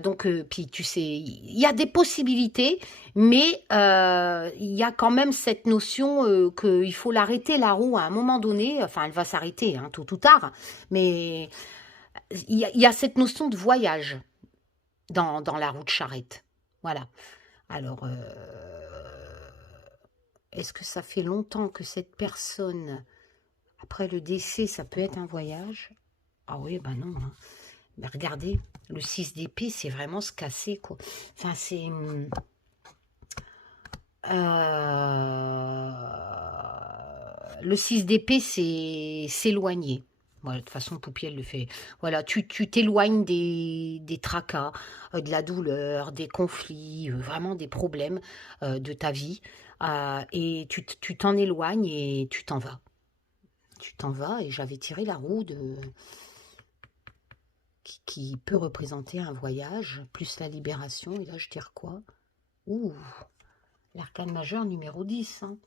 Donc, puis tu sais, il y a des possibilités, mais il y a quand même cette notion qu'il faut l'arrêter, la roue, à un moment donné. Enfin, elle va s'arrêter, hein, tôt ou tard, mais il y a cette notion de voyage dans la roue de charrette. Voilà. Alors, est-ce que ça fait longtemps que cette personne... Après le décès, ça peut être un voyage. Ah oui, ben non. Hein. Mais regardez, le 6 d'épée, c'est vraiment se casser, quoi. Enfin, c'est... le 6 d'épée, c'est s'éloigner. Voilà, de toute façon, Poupie, elle le fait. Voilà, tu t'éloignes des tracas, de la douleur, des conflits, vraiment des problèmes de ta vie. Et tu t'en éloignes et tu t'en vas. Tu t'en vas, et j'avais tiré la roue qui peut représenter un voyage, plus la libération, et là je tire quoi? Ouh, l'arcane majeur numéro 10. Hein.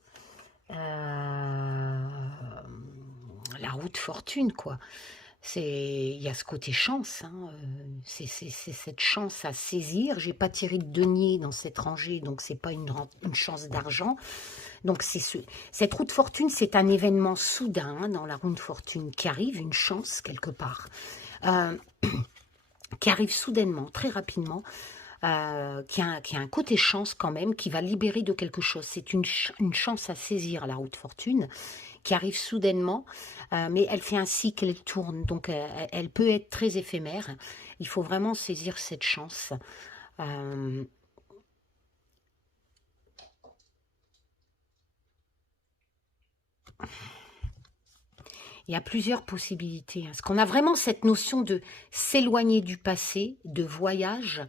La roue de fortune, quoi. Il y a ce côté chance, hein. C'est cette chance à saisir. J'ai pas tiré de denier dans cette rangée, donc c'est pas une chance d'argent. Donc cette roue de fortune, c'est un événement soudain, hein, dans la roue de fortune qui arrive, une chance quelque part, qui arrive soudainement, très rapidement. qui a un côté chance quand même, qui va libérer de quelque chose. C'est une chance à saisir, la roue de fortune, qui arrive soudainement, mais elle fait un cycle, elle tourne, donc elle peut être très éphémère. Il faut vraiment saisir cette chance. Il y a plusieurs possibilités. Parce qu'on a vraiment cette notion de s'éloigner du passé, de voyage,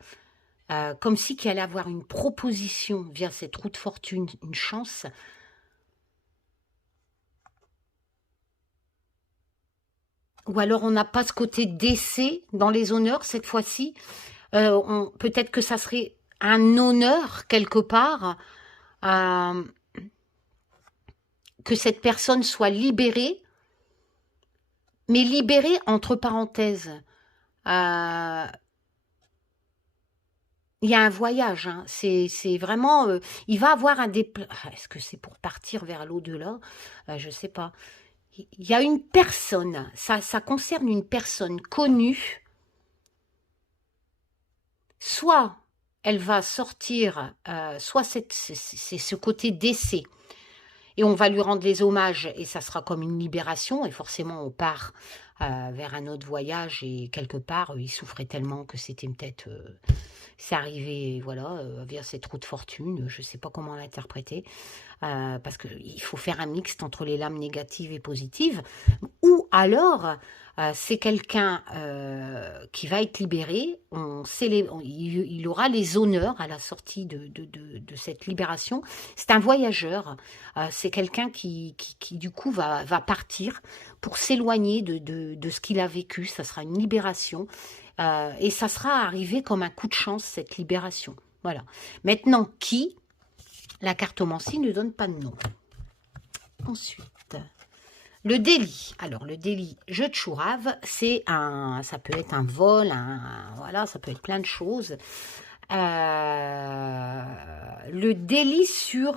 comme si qu'il allait avoir une proposition via cette roue de fortune, une chance. Ou alors on n'a pas ce côté décès dans les honneurs cette fois-ci. Peut-être que ça serait un honneur quelque part que cette personne soit libérée, mais libérée entre parenthèses. Il y a un voyage, hein. C'est vraiment... il va avoir un déplacement. Est-ce que c'est pour partir vers l'au-delà? Je ne sais pas. Il y a une personne, ça concerne une personne connue. Soit elle va sortir, soit c'est ce côté décès. Et on va lui rendre les hommages et ça sera comme une libération. Et forcément, on part vers un autre voyage et quelque part, il souffrait tellement que c'était peut-être... c'est arrivé, voilà, via cette roue de fortune. Je ne sais pas comment l'interpréter. Parce qu'il faut faire un mixte entre les lames négatives et positives. Ou alors, c'est quelqu'un qui va être libéré. Il aura les honneurs à la sortie de cette libération. C'est un voyageur. C'est quelqu'un qui, du coup, va partir pour s'éloigner de ce qu'il a vécu. Ça sera une libération. Et ça sera arrivé comme un coup de chance, cette libération. Voilà. Maintenant, qui? La cartomancie ne donne pas de nom. Ensuite, le délit. Alors, le délit, jeu de chourave, ça peut être un vol, voilà, ça peut être plein de choses. Le délit sur...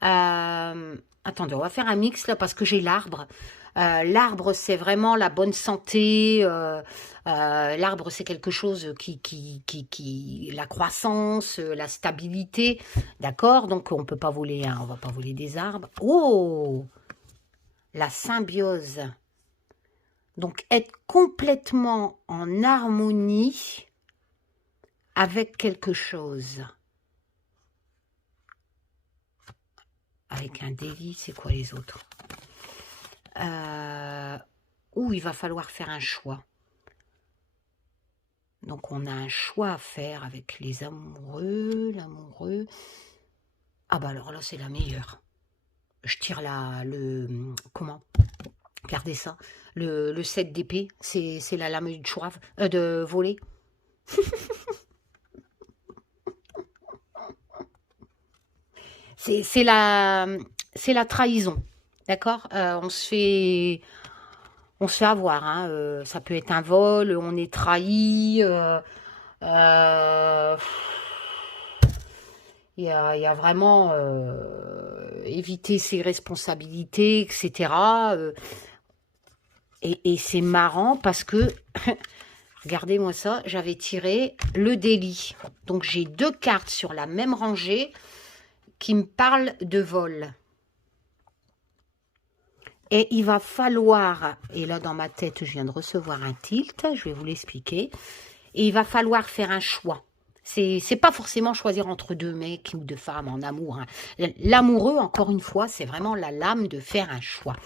attendez, on va faire un mix là parce que j'ai l'arbre. L'arbre, c'est vraiment la bonne santé. L'arbre, c'est quelque chose qui la croissance, la stabilité. D'accord? Donc, on peut pas voler, hein, on va pas voler des arbres. Oh! La symbiose. Donc, être complètement en harmonie avec quelque chose. Avec un délit, c'est quoi les autres? Où il va falloir faire un choix. Donc, on a un choix à faire avec les amoureux, l'amoureux. Ah bah alors là, c'est la meilleure. Je tire comment? Regardez ça. Le 7 d'épée, c'est la lame du chourave, de voler. c'est la trahison. D'accord? On se fait avoir. Hein, ça peut être un vol, on est trahi. Il y a vraiment éviter ses responsabilités, etc. Et c'est marrant parce que, regardez-moi ça, j'avais tiré le délit. Donc j'ai deux cartes sur la même rangée qui me parlent de vol. Et il va falloir, et là dans ma tête je viens de recevoir un tilt, je vais vous l'expliquer, et il va falloir faire un choix. C'est pas forcément choisir entre deux mecs ou deux femmes en amour. Hein. L'amoureux, encore une fois, c'est vraiment la lame de faire un choix.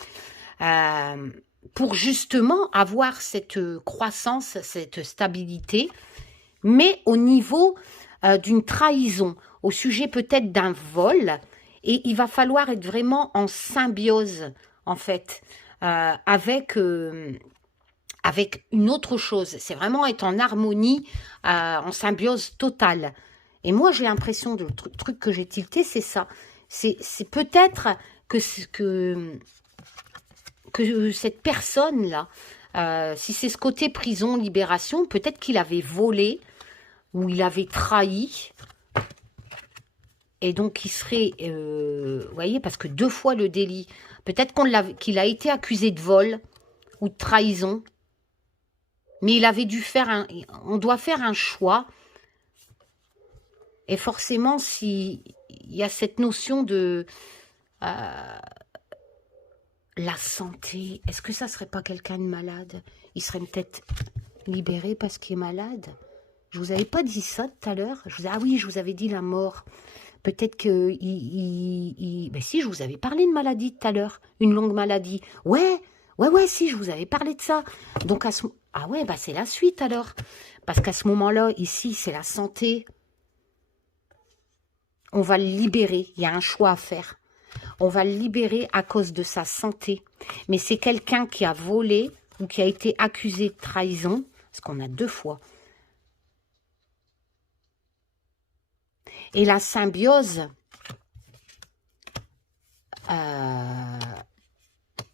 Pour justement avoir cette croissance, cette stabilité, mais au niveau d'une trahison, au sujet peut-être d'un vol, et il va falloir être vraiment en symbiose, en fait, avec une autre chose. C'est vraiment être en harmonie, en symbiose totale. Et moi, j'ai l'impression, le truc que j'ai tilté, c'est ça. C'est peut-être que cette personne-là, si c'est ce côté prison, libération, peut-être qu'il avait volé ou il avait trahi. Et donc, il serait, vous voyez, parce que 2 fois le délit, peut-être qu'il a été accusé de vol ou de trahison, mais il avait dû faire on doit faire un choix Et forcément, s'il y a cette notion de la santé, est-ce que ça serait pas quelqu'un de malade? Il serait peut-être libéré parce qu'il est malade. Je vous avais pas dit ça tout à l'heure. Ah oui, je vous avais dit la mort. Peut-être que... Ben si, je vous avais parlé de maladie tout à l'heure. Une longue maladie. Ouais, si, je vous avais parlé de ça. Donc, ah ouais, bah c'est la suite alors. Parce qu'à ce moment-là, ici, c'est la santé. On va le libérer. Il y a un choix à faire. On va le libérer à cause de sa santé. Mais c'est quelqu'un qui a volé ou qui a été accusé de trahison. Parce qu'on a 2 fois. Et la symbiose,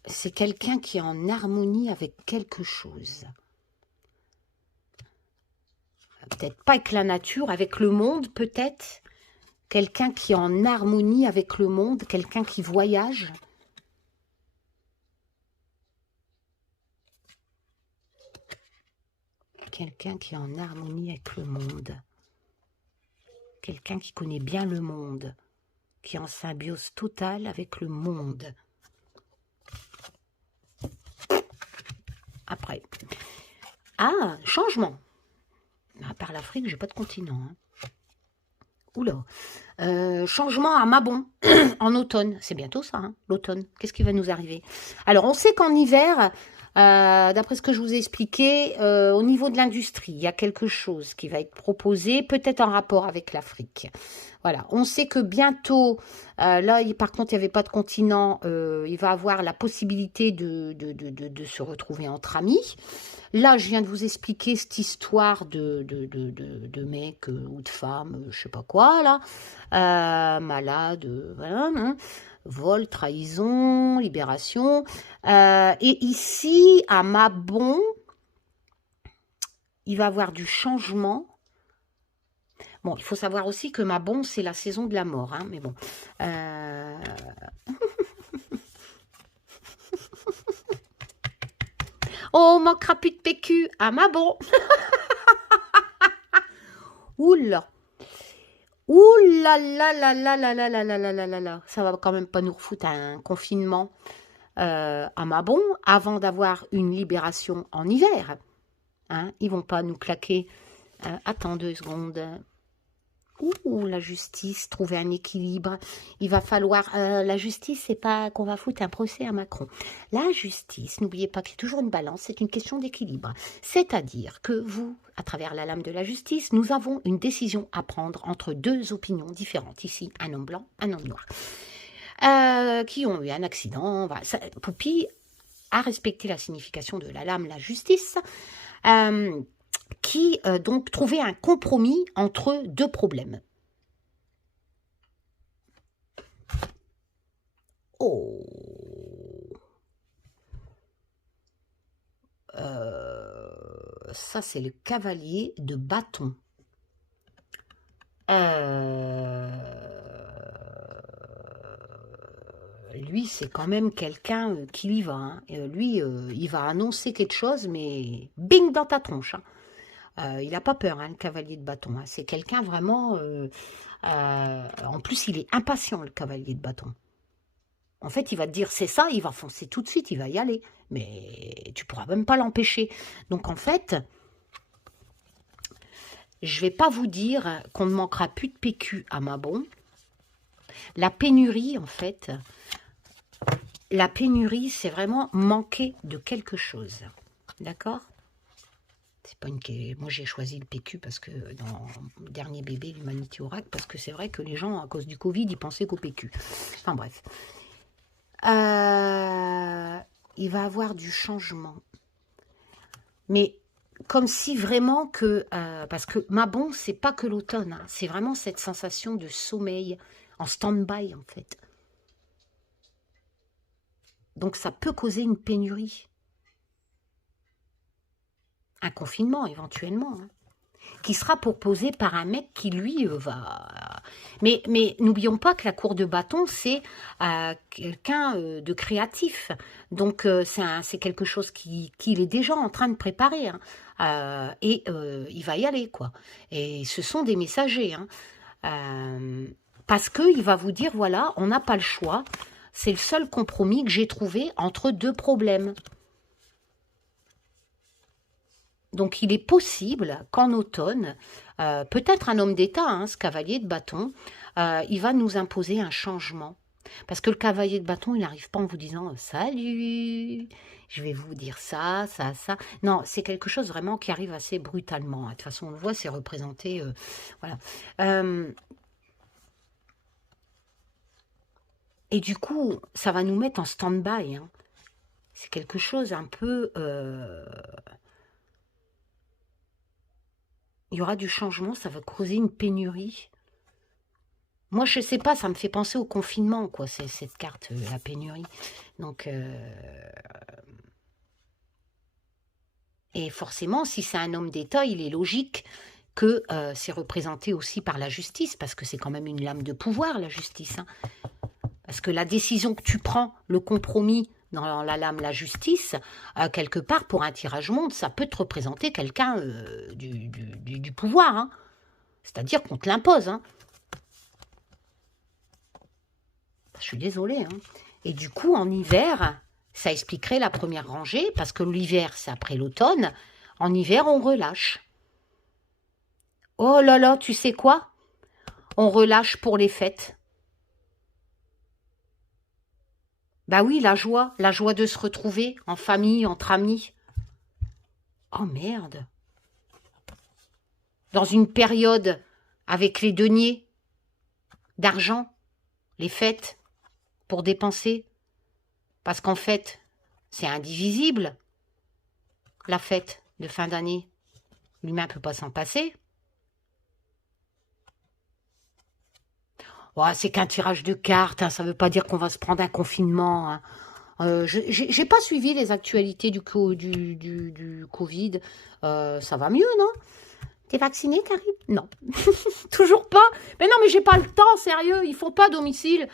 c'est quelqu'un qui est en harmonie avec quelque chose. Peut-être pas avec la nature, avec le monde peut-être. Quelqu'un qui est en harmonie avec le monde, quelqu'un qui voyage. Quelqu'un qui est en harmonie avec le monde. Quelqu'un qui connaît bien le monde, qui est en symbiose totale avec le monde. Après. Ah, changement. À part l'Afrique, j'ai pas de continent. Hein. Oula. Changement à Mabon, en automne. C'est bientôt ça, hein, l'automne. Qu'est-ce qui va nous arriver? Alors, on sait qu'en hiver, d'après ce que je vous ai expliqué, au niveau de l'industrie, il y a quelque chose qui va être proposé, peut-être en rapport avec l'Afrique. Voilà, on sait que bientôt, là, par contre, il n'y avait pas de continent, il va avoir la possibilité de se retrouver entre amis. Là, je viens de vous expliquer cette histoire de mec ou de femme, je sais pas quoi, là, malade, voilà, hein, vol, trahison, libération. Et ici, à Mabon, il va y avoir du changement. Bon, il faut savoir aussi que Mabon, c'est la saison de la mort, hein, mais bon. Oh, manquera plus de PQ à Mabon. Oula. Ouh là là là là là là là là là là là là. Ça va quand même pas nous refoutre un confinement à Mabon avant d'avoir une libération en hiver. Hein, ils vont pas nous claquer. Attends 2 secondes. Ouh, la justice, trouver un équilibre. Il va falloir... la justice, c'est pas qu'on va foutre un procès à Macron. La justice, n'oubliez pas qu'il y a toujours une balance, c'est une question d'équilibre. C'est-à-dire que vous, à travers la lame de la justice, nous avons une décision à prendre entre 2 opinions différentes. Ici, un homme blanc, un homme noir. Qui ont eu un accident. Voilà. Poupie a respecté la signification de la lame, la justice. Qui donc trouvait un compromis entre 2 problèmes. Oh, ça c'est le cavalier de bâton. Lui c'est quand même quelqu'un qui y va. Hein. Lui il va annoncer quelque chose mais bing dans ta tronche. Hein. Il n'a pas peur, hein, le cavalier de bâton. Hein. C'est quelqu'un vraiment... en plus, il est impatient, le cavalier de bâton. En fait, il va te dire, c'est ça, il va foncer tout de suite, il va y aller. Mais tu ne pourras même pas l'empêcher. Donc, en fait, je ne vais pas vous dire qu'on ne manquera plus de PQ à Mabon. La pénurie, en fait, c'est vraiment manquer de quelque chose. D'accord ? C'est pas une... Moi, j'ai choisi le PQ parce que dans le dernier bébé, l'Humanity Oracle, parce que c'est vrai que les gens, à cause du Covid, ils pensaient qu'au PQ. Enfin, bref. Il va avoir du changement. Mais comme si vraiment que... parce que Mabon, c'est pas que l'automne. Hein, c'est vraiment cette sensation de sommeil en stand-by, en fait. Donc, ça peut causer une pénurie. Un confinement, éventuellement, hein, qui sera proposé par un mec qui, lui, va... Mais n'oublions pas que la cour de bâton, c'est quelqu'un de créatif. Donc, c'est quelque chose qu'il est déjà en train de préparer. Hein, et il va y aller, quoi. Et ce sont des messagers. Hein. Parce qu'il va vous dire, voilà, on n'a pas le choix. C'est le seul compromis que j'ai trouvé entre deux problèmes. Donc, il est possible qu'en automne, peut-être un homme d'État, hein, ce cavalier de bâton, il va nous imposer un changement. Parce que le cavalier de bâton, il n'arrive pas en vous disant « Salut, je vais vous dire ça, ça, ça ». Non, c'est quelque chose vraiment qui arrive assez brutalement. De toute façon, on le voit, c'est représenté. Voilà. Et du coup, ça va nous mettre en stand-by. Hein. C'est quelque chose un peu... il y aura du changement, ça va causer une pénurie. Moi, je sais pas, ça me fait penser au confinement, quoi, cette carte, la pénurie. Donc, et forcément, si c'est un homme d'État, il est logique que c'est représenté aussi par la justice, parce que c'est quand même une lame de pouvoir, la justice. Hein. Parce que la décision que tu prends, le compromis dans la lame, la justice, quelque part, pour un tirage monde, ça peut te représenter quelqu'un du pouvoir. Hein. C'est-à-dire qu'on te l'impose. Hein. Je suis désolée. Hein. Et du coup, en hiver, ça expliquerait la première rangée, parce que l'hiver, c'est après l'automne. En hiver, on relâche. Oh là là, tu sais quoi? On relâche pour les fêtes. Bah oui, la joie de se retrouver en famille, entre amis. Oh merde. Dans une période avec les deniers d'argent, les fêtes, pour dépenser. Parce qu'en fait, c'est indivisible, la fête de fin d'année. L'humain ne peut pas s'en passer. Oh, c'est qu'un tirage de cartes, hein, ça ne veut pas dire qu'on va se prendre un confinement. Hein. J'ai pas suivi les actualités du Covid. Ça va mieux, non? T'es vacciné, Karim? Non. Toujours pas? Mais non, mais j'ai pas le temps, sérieux. Ils font pas domicile.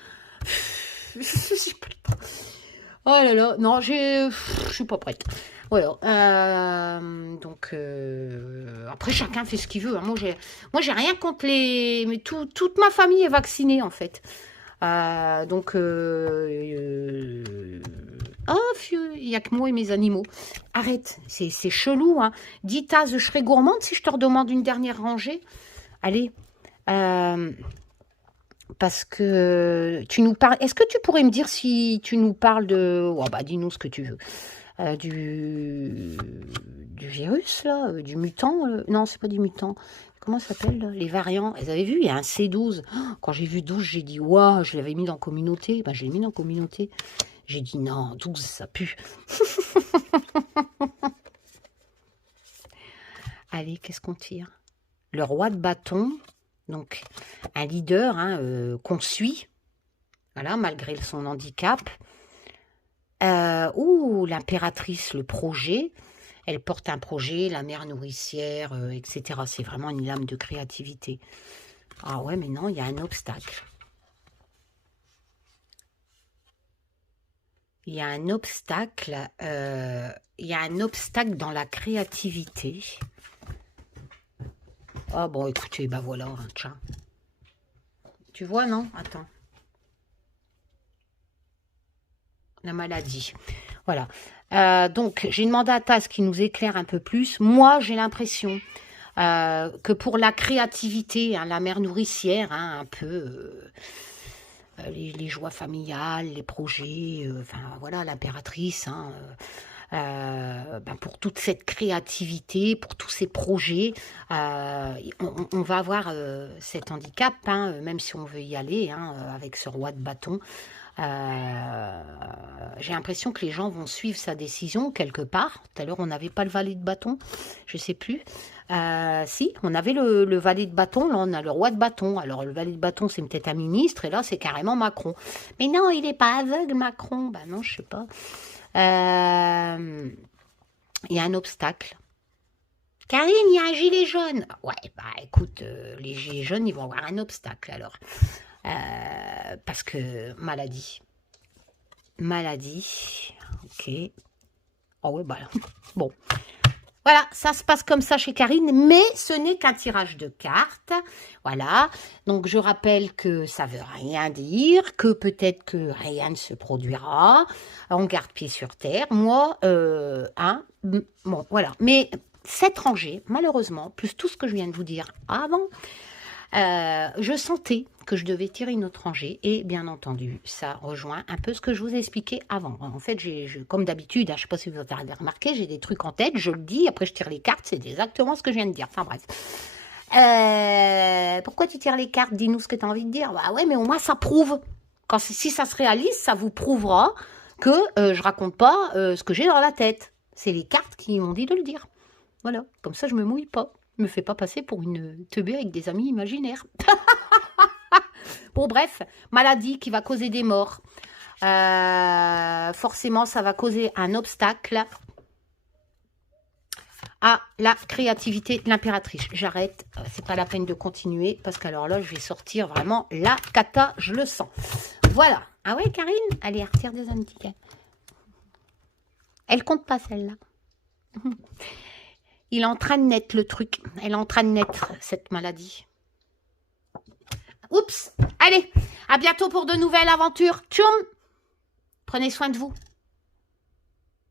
J'ai pas le temps. Oh là là. Non, je suis pas prête. Voilà. Donc, après, chacun fait ce qu'il veut. Hein. Moi, j'ai rien contre les... Mais toute ma famille est vaccinée, en fait. Donc, il n'y a que moi et mes animaux. Arrête, c'est chelou. Hein. Dis, Taz, je serais gourmande si je te redemande une dernière rangée. Allez. Parce que tu nous parles... Est-ce que tu pourrais me dire si tu nous parles de... Oh, bah, dis-nous ce que tu veux. Du virus, là, du mutant. Non, c'est pas du mutant. Comment ça s'appelle, là? Les variants. Vous avez vu, il y a un C12. Quand j'ai vu 12, j'ai dit, waouh, je l'avais mis dans communauté. Ben, je l'ai mis dans communauté. J'ai dit, non, 12, ça pue. Allez, qu'est-ce qu'on tire? Le roi de bâton. Donc, un leader hein, qu'on suit. Voilà, malgré son handicap. L'impératrice, le projet. Elle porte un projet, la mère nourricière, etc. C'est vraiment une lame de créativité. Ah ouais, mais non, il y a un obstacle. Il y a un obstacle. Il y a un obstacle dans la créativité. Ah bon, écoutez, bah voilà, hein, tiens. Tu vois, non? Attends. La maladie. Voilà. Donc, j'ai demandé à Taz qui nous éclaire un peu plus. Moi, j'ai l'impression que pour la créativité, hein, la mère nourricière, hein, un peu les joies familiales, les projets, enfin voilà, l'impératrice, hein, pour toute cette créativité, pour tous ces projets, on va avoir cet handicap, hein, même si on veut y aller, hein, avec ce roi de bâton. J'ai l'impression que les gens vont suivre sa décision quelque part. Tout à l'heure, on n'avait pas le valet de bâton, je ne sais plus. Si, on avait le valet de bâton, là on a le roi de bâton. Alors le valet de bâton, c'est peut-être un ministre, et là c'est carrément Macron. Mais non, il n'est pas aveugle, Macron. Ben non, je sais pas. Il y a un obstacle. Karine, il y a un gilet jaune. Ouais, bah écoute, les gilets jaunes, ils vont avoir un obstacle alors. Parce que maladie. Maladie. Ok. Oh ouais, bah bon. Voilà, ça se passe comme ça chez Karine, mais ce n'est qu'un tirage de cartes. Voilà, donc je rappelle que ça veut rien dire, que peut-être que rien ne se produira. On garde pied sur terre. Moi, bon, voilà. Mais cette rangée, malheureusement, plus tout ce que je viens de vous dire avant, je sentais que je devais tirer une autre rangée et bien entendu, ça rejoint un peu ce que je vous ai expliqué avant. En fait, comme d'habitude, je ne sais pas si vous avez remarqué, j'ai des trucs en tête, je le dis, après je tire les cartes, c'est exactement ce que je viens de dire. Enfin bref. Pourquoi tu tires les cartes? Dis-nous ce que tu as envie de dire. Bah ouais, mais au moins ça prouve. Si ça se réalise, ça vous prouvera que je raconte pas ce que j'ai dans la tête. C'est les cartes qui m'ont dit de le dire. Voilà, comme ça je me mouille pas. Me fais pas passer pour une teubée avec des amis imaginaires. Bon, bref, maladie qui va causer des morts. Forcément, ça va causer un obstacle à la créativité de l'impératrice. J'arrête, c'est pas la peine de continuer, parce qu'alors là, je vais sortir vraiment la cata, je le sens. Voilà. Ah ouais, Karine? Allez, retire des antiques. Elle compte pas, celle-là. Il est en train de naître, le truc. Elle est en train de naître, cette maladie. Oups. Allez, à bientôt pour de nouvelles aventures. Tchoum. Prenez soin de vous.